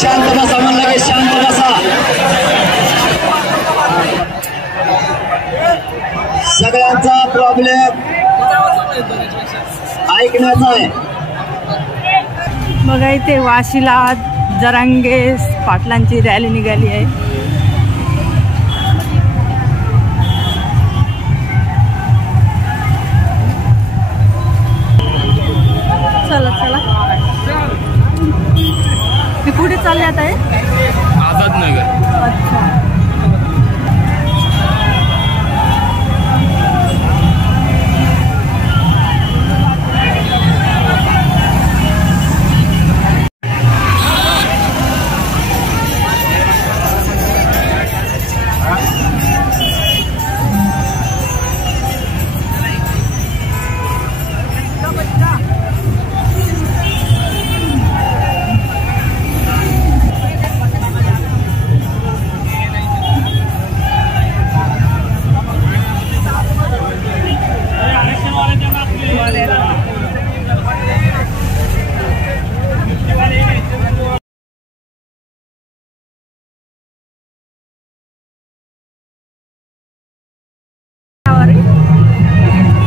शांत बसा म्हणलं की शांत बसा. सगळ्यांचा प्रॉब्लेम ऐकण्याचा आहे. बघा इथे वाशीला जरांगे पाटलांची रॅली निघाली आहे. चला चला ते कुठे चालले आता आहे? आझाद नगर. अच्छा.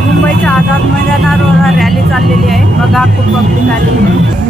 मुंबईच्या आझाद मैदानावर रॅली चाललेली आहे. बघा खूप पब्लिक आली आहे.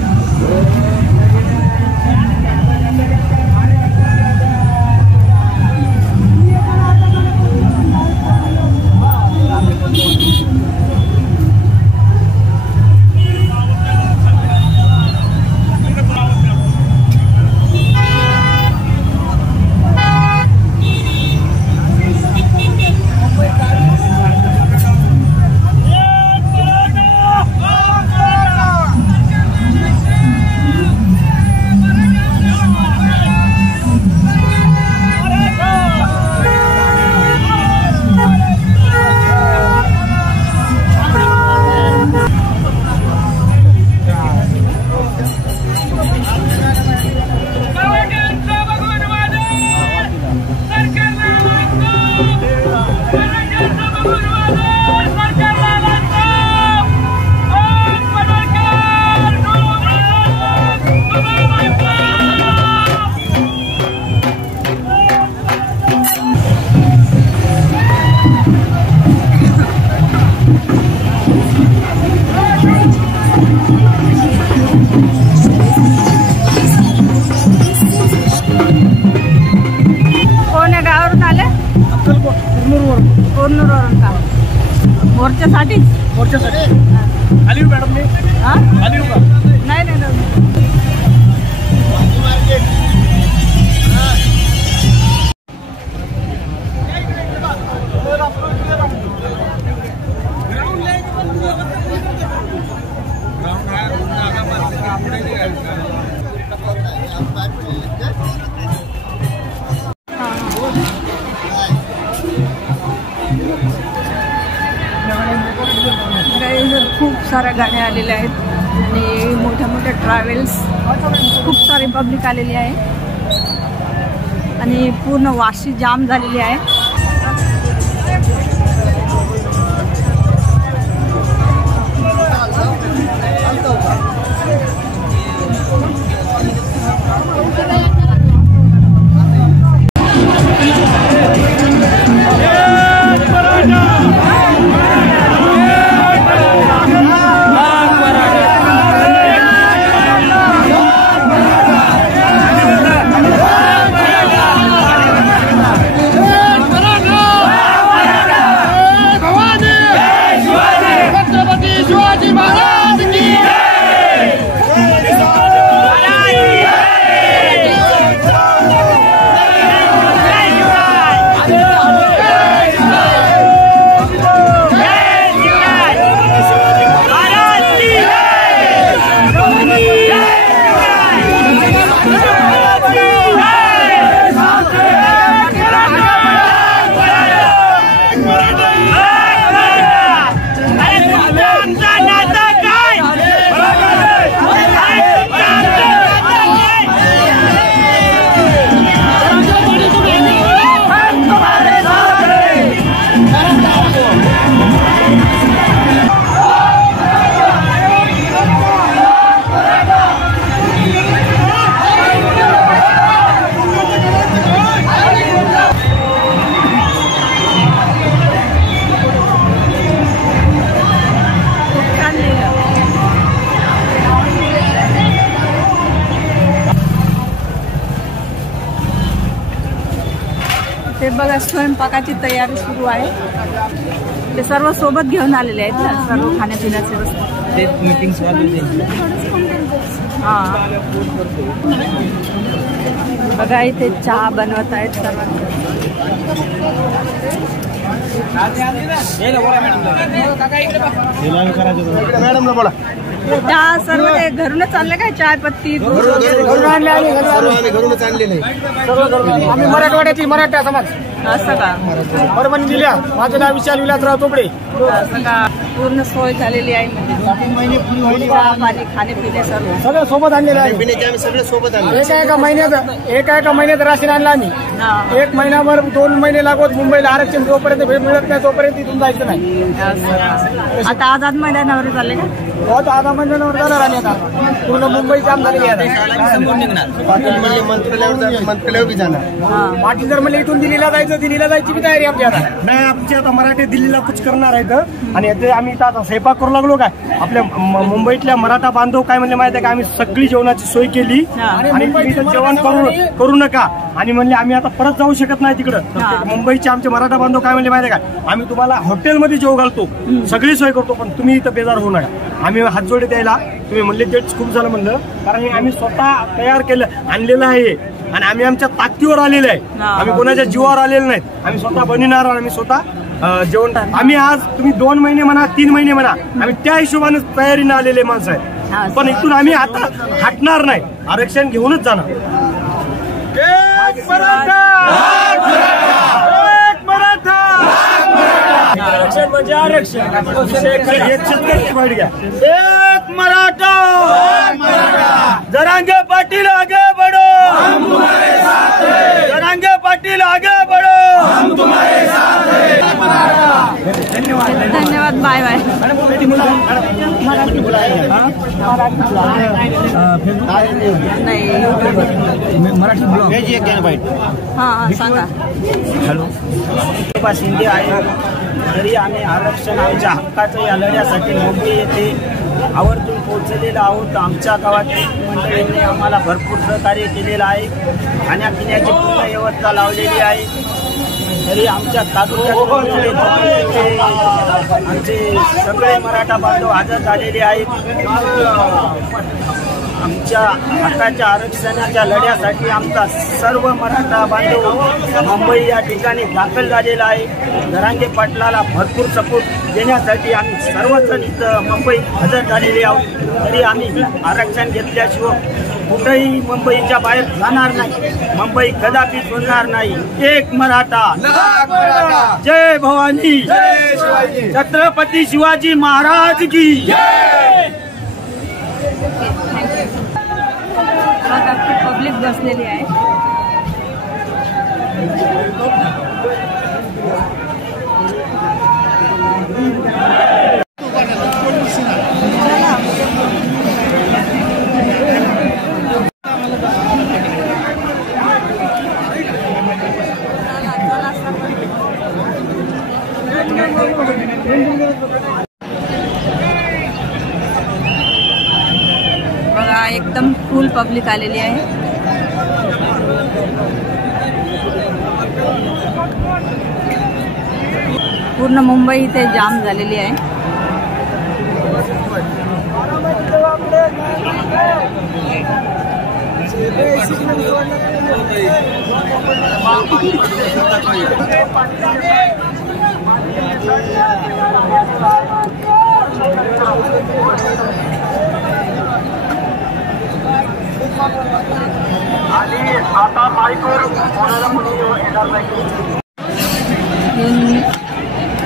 कोरनूरवरून का? मोर्चासाठी आली हो मॅडम. मी आली हो का? नाही नाही खूप साऱ्या गाड्या आलेल्या आहेत आणि मोठ्या मोठ्या ट्रॅव्हल्स, खूप सारी पब्लिक आलेली आहे आणि पूर्ण वाशी जाम झालेली आहे. शिवाजी महाराज की जय. ते बघा स्वयंपाकाची तयारी सुरू आहे. ते सर्व सोबत घेऊन आलेले आहेत ना, सर्व खाण्यापिण्याचे वस्तू. ते मीटिंग हां बघा इथे चहा बनवत आहेत सर्वांना. मॅडमला बोला. चहा सर्व ते घरूनच चालले काय? चाय पत्ती घरूनच आणलेले आम्ही मराठवाड्यातील मराठा समाज. असं का? परभणी जिल्ह्यात. माझं नाव विशाल विलासराव तोपडे. असं का? पूर्ण सोय झालेली आहे म्हणजे चहा पाणी खाणे सर्व सगळं सोबत आणलेलं आहे. सगळं सोबत आणलं. एका महिन्याचं राशन आणलं आम्ही. 1 महिनाभर 2 महिने लागत मुंबईला आरक्षण जोपर्यंत मिळत नाही तोपर्यंत इथून जायचं नाही. आता आझाद मैदानावर चालले का? बहुत आधा महिन्यावर जाणार आम्ही आता. पूर्ण मुंबई जाम झालेली आहे. मंत्रालयावर बी जाणार. पाटील जर मला इथून दिल्लीला जायची बी तयारी आमची आता. नाही आमची आता मराठी दिल्लीला कुछ करणार आहेत. आणि ते आम्ही आता स्वयंपाक करू लागलो काय. आपल्या मुंबईतल्या मराठा बांधव काय म्हणले माहिती आहे का, आम्ही सगळी जेवणाची सोय केली आणि जेवण करू नका. आणि म्हणले आम्ही आता परत जाऊ शकत नाही तिकडं. मुंबईचे आमचे मराठा बांधव काय म्हणले माहिती आहे का, आम्ही तुम्हाला हॉटेलमध्ये जेव घालतो, सगळी सोय करतो, पण तुम्ही इथं बेजार होऊ नका. आम्ही हात जोडे द्यायला तुम्ही म्हणले तेच खूप झालं म्हणलं. कारण आम्ही स्वतः तयार केलं आणलेलं आहे आणि आम्ही आमच्या ताकदीवर आलेले आहे. आम्ही कोणाच्या जीवावर आलेले नाहीत. आम्ही स्वतः बनवणार, आम्ही स्वतः जेवण. आम्ही आज तुम्ही 2 महिने म्हणा 3 महिने म्हणा, आम्ही त्या हिशोबाने तयारीने आलेले माणसं आहेत. पण इथून आम्ही आता हटणार नाही, आरक्षण घेऊनच जाणार. आरक्षण म्हणजे आरक्षण. एक मराठा जरांगे पाटील आगे बढ़ो, जरांगे पाटील आगे बढ़ो. धन्यवाद. Bye bye. मराठी ब्लॉग. हां सांगा. हॅलो. शिंदे आहे. तरी आम्ही आरक्षण आमच्या हक्काचं या लढ्यासाठी मुंबई येथे आवर्जून पोहोचलेलो आहोत. आमच्या गावातील मंडळींनी आम्हाला भरपूर सहकार्य केलेलं आहे. खाण्यापिण्याची पूर्ण व्यवस्था लावलेली आहे. तरी आमच्या तालुक्यात आमचे सगळे मराठा बांधव हजर झालेले आहेत. आमच्या हक्काच्या आरक्षणाच्या लढ्यासाठी आमचा सर्व मराठा बांधव मुंबई या ठिकाणी दाखल झालेला आहे. जरांगे पाटलाला भरपूर सपोर्ट देण्यासाठी आम्ही सर्वजण इथं मुंबईत हजर झालेले आहोत. तरी आम्ही आरक्षण घेतल्याशिवाय कुठेही मुंबईच्या बाहेर जाणार नाही. मुंबई कदापि सोडणार नाही. एक मराठा, जय भवानी, छत्रपती शिवाजी महाराज की. पब्लिक बसलेली आहे. बघा एकदम फुल पब्लिक आलेली आहे. पूर्ण मुंबई इथे जाम झालेली आहे.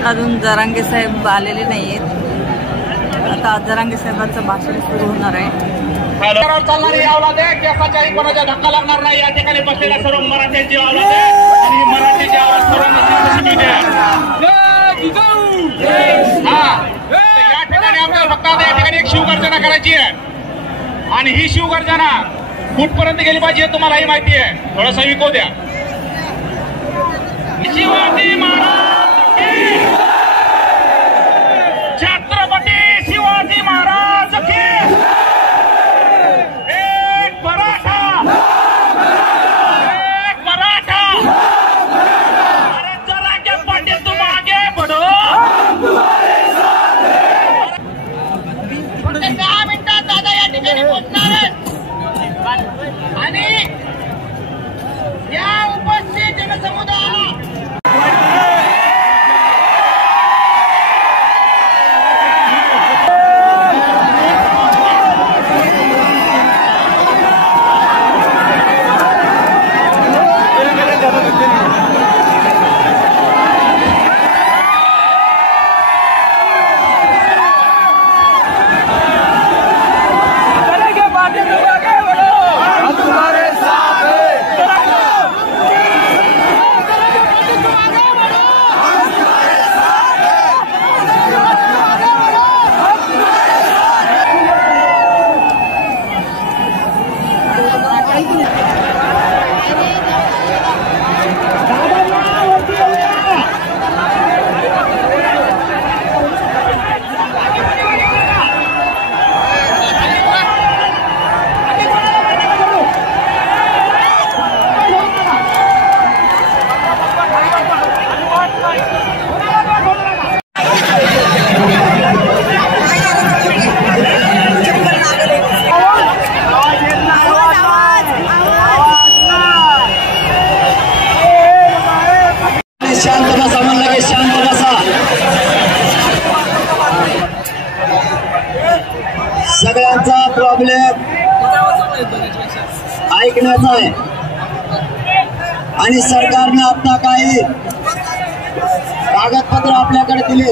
अजून जरांगे साहेब आलेले नाहीयेत. आता जरांगे साहेबांचं भाषण सुरू होणार आहे. चालणारी अवलाद आहे, केसाच्याही कोणाच्या धक्का लागणार नाही. या ठिकाणी बसलेल्या सर्व मराठ्यांची अवलाद आहे आणि मराठीची आवाज सर्वांना या ठिकाणी आपल्याला फक्त आता या ठिकाणी एक शिवगर्जना करायची आहे. आणि ही शिवगर्जना कुठपर्यंत गेली पाहिजे हे तुम्हालाही माहिती आहे. थोडासा विको द्या. शिवाजी महाराज की, छत्रपती शिवाजी महाराज की. एक मराठा, एक मराठा, आणि या उपस्थित जनसमुदायाला शांत बसा म्हणलं की शांत बसा. सगळ्यांचा प्रॉब्लेम ऐकण्याचा आहे आणि सरकारने आता काही कागदपत्र आपल्याकडे दिले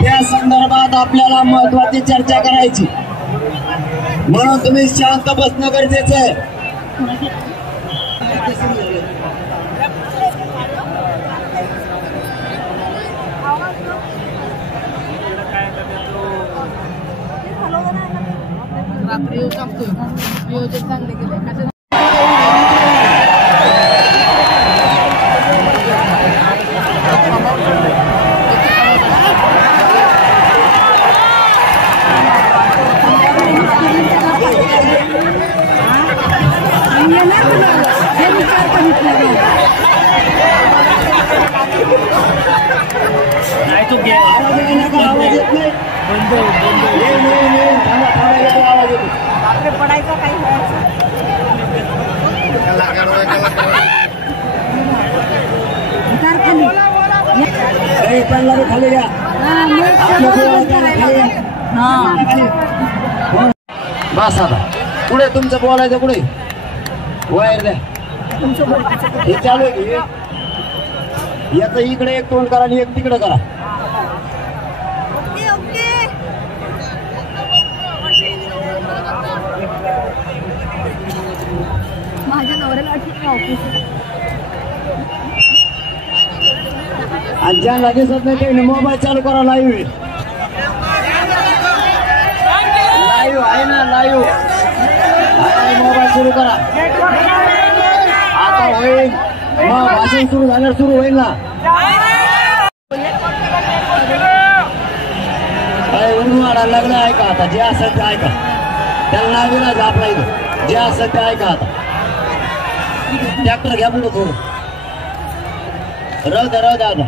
त्या संदर्भात आपल्याला महत्वाची चर्चा करायची म्हणून तुम्ही शांत बसणं गरजेचं आहे. रात्री येऊ शकतो नियोजन चांगले केले. पडायचा काही खाली घ्या. बस आता पुढे तुमचं बोलायचं पुढे वायर द्या. हे चालू आहे याचं इकडे एक तोंड करा आणि एक तिकडे करा. माझ्या नवऱ्याला ऑफिस आणि ज्यांना दिसत नाही ते मोबाईल चालू करा. लाईव्ह आहे ना लाईव्ह मोबाईल सुरू करा. आता होईल मग भाषण सुरू झाल्यावर सुरू होईल ना. काय उडून वाढायला लागलं ऐका. आता जे असेल ते ऐका. त्याला नाव विराज आपला इथं जे असेल ते ऐका. आता ट्रॅक्टर घ्या पुढं थोडं राहू द्या आता.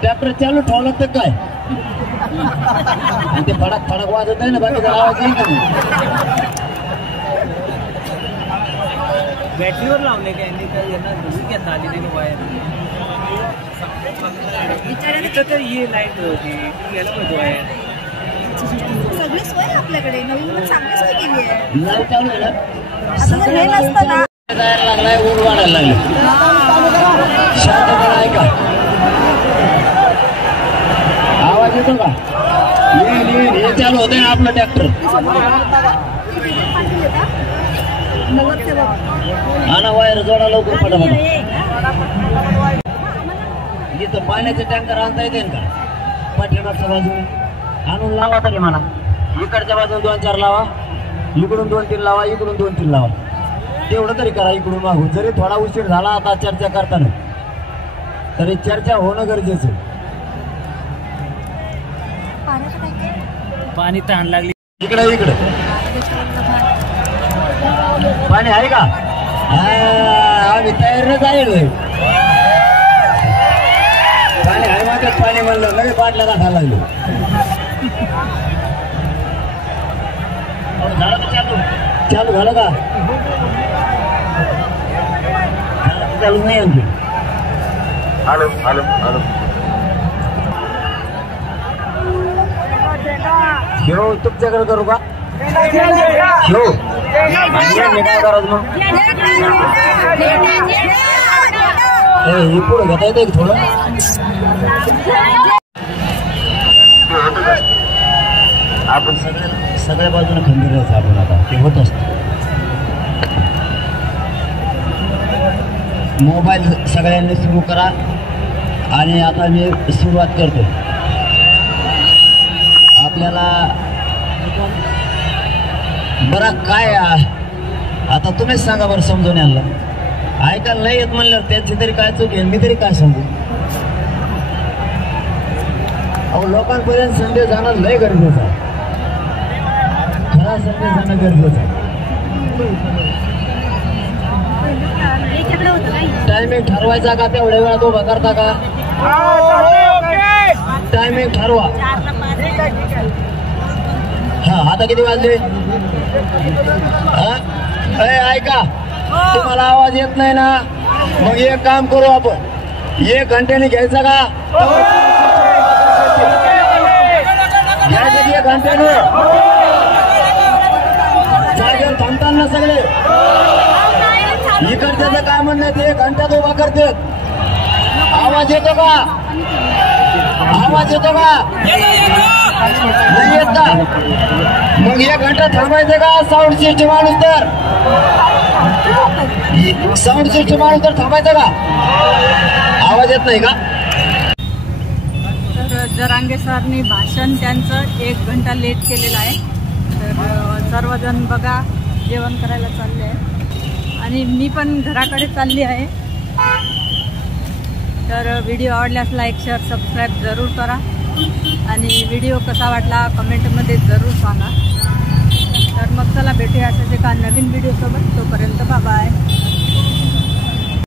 ट्रॅक्टर चालू ठेवलं तर काय आणि ते फडक फडक वाजत आहे ना बाकीचा आवाज येईल का बॅटरीवर लावले काय घेता आली नाही वायर तर ये लाईट होती गेला पाहिजे वायर सगळी सोय आपल्याकडे नवीन चांगली सोय केली आहे. लाईट चालू आहे ना हे नसतं ना जायला लागलाय ऊन वाढायला लागले. शांतपणे ऐका. आवाज येतो का? हे चालू होते ना आपलं ट्रॅक्टर. हा ना वायर जोडा लवकर फटाफट. इथं पाण्याचे टँकर आणता येते का पाठीमागच्या बाजूने आणून लावा तरी म्हणा. इकडच्या बाजून 2-4 लावा इकडून 2-3 लावा इकडून 2-3 लावा. तेवढं तरी करा इकडून मागून. जरी थोडा उशीर झाला आता चर्चा करताना तरी चर्चा होणं गरजेचं. पाणी तहान लागली इकडे इकडे पाणी आहे का? आम्ही तयारीच आहे. पाणी आहे माझ्यात पाणी म्हणलं लगेच बाटल्या दाखवायला लागलो. चालू झालं का? चालू नाही आणखी. हॅलो हॅलो हॅलो शेव तुमच्याकडे करू का? शेव आणि काय करायचं मग? हे पुढे घेता येतं की थोडं? आपण सगळ्या बाजूने खंबीर राहायचं आपण आता ते होत असतं. मोबाईल सगळ्यांनी सुरू करा आणि आता मी सुरुवात करतो. आपल्याला बरं काय आता तुम्हीच सांगा बरं समजून यांना. ऐकायला नाही येत म्हणल्यावर त्यांची तरी काय चूक आहे, मी तरी काय सांगू. अहो लोकांपर्यंत संदेश जाणं लय गरजेचं आहे. खरा संदेश जाणं गरजेचं आहे. टायमिंग ठरवायचा का? तेवढ्या वेळात उभा करता का? टायमिंग ठरवा. हा आता किती वाजले? ऐका, तुम्हाला आवाज येत नाही ना? मग एक काम करू आपण, 1 घंट्याने घ्यायचा का? घ्यायचं की 1 घंट्याने? जागेवर थांबतात ना सगळे. इकडच्याचं काय म्हणणं ते 1 घंट्यात उभा करतात. आवाज येतो का? आवाज येतो का? नाही येत का? मग 1 घंटा थांबायचं का? साऊंड सिस्टम माणूस तर थांबायचं का? आवाज येत नाही का? तर जरांगे सरनी भाषण त्यांचं 1 घंटा लेट केलेलं आहे. तर सर्वजण बघा जेवण करायला चालले आहे आणि मी पण घराकडे चालली आहे. तर व्हिडिओ आवडल्यास लाईक शेअर सबस्क्राईब जरूर करा आणि व्हिडिओ कसा वाटला कमेंटमध्ये जरूर सांगा. तर मग चला भेटूया अशाच एका नवीन व्हिडिओसोबत. तोपर्यंत बाय बाय.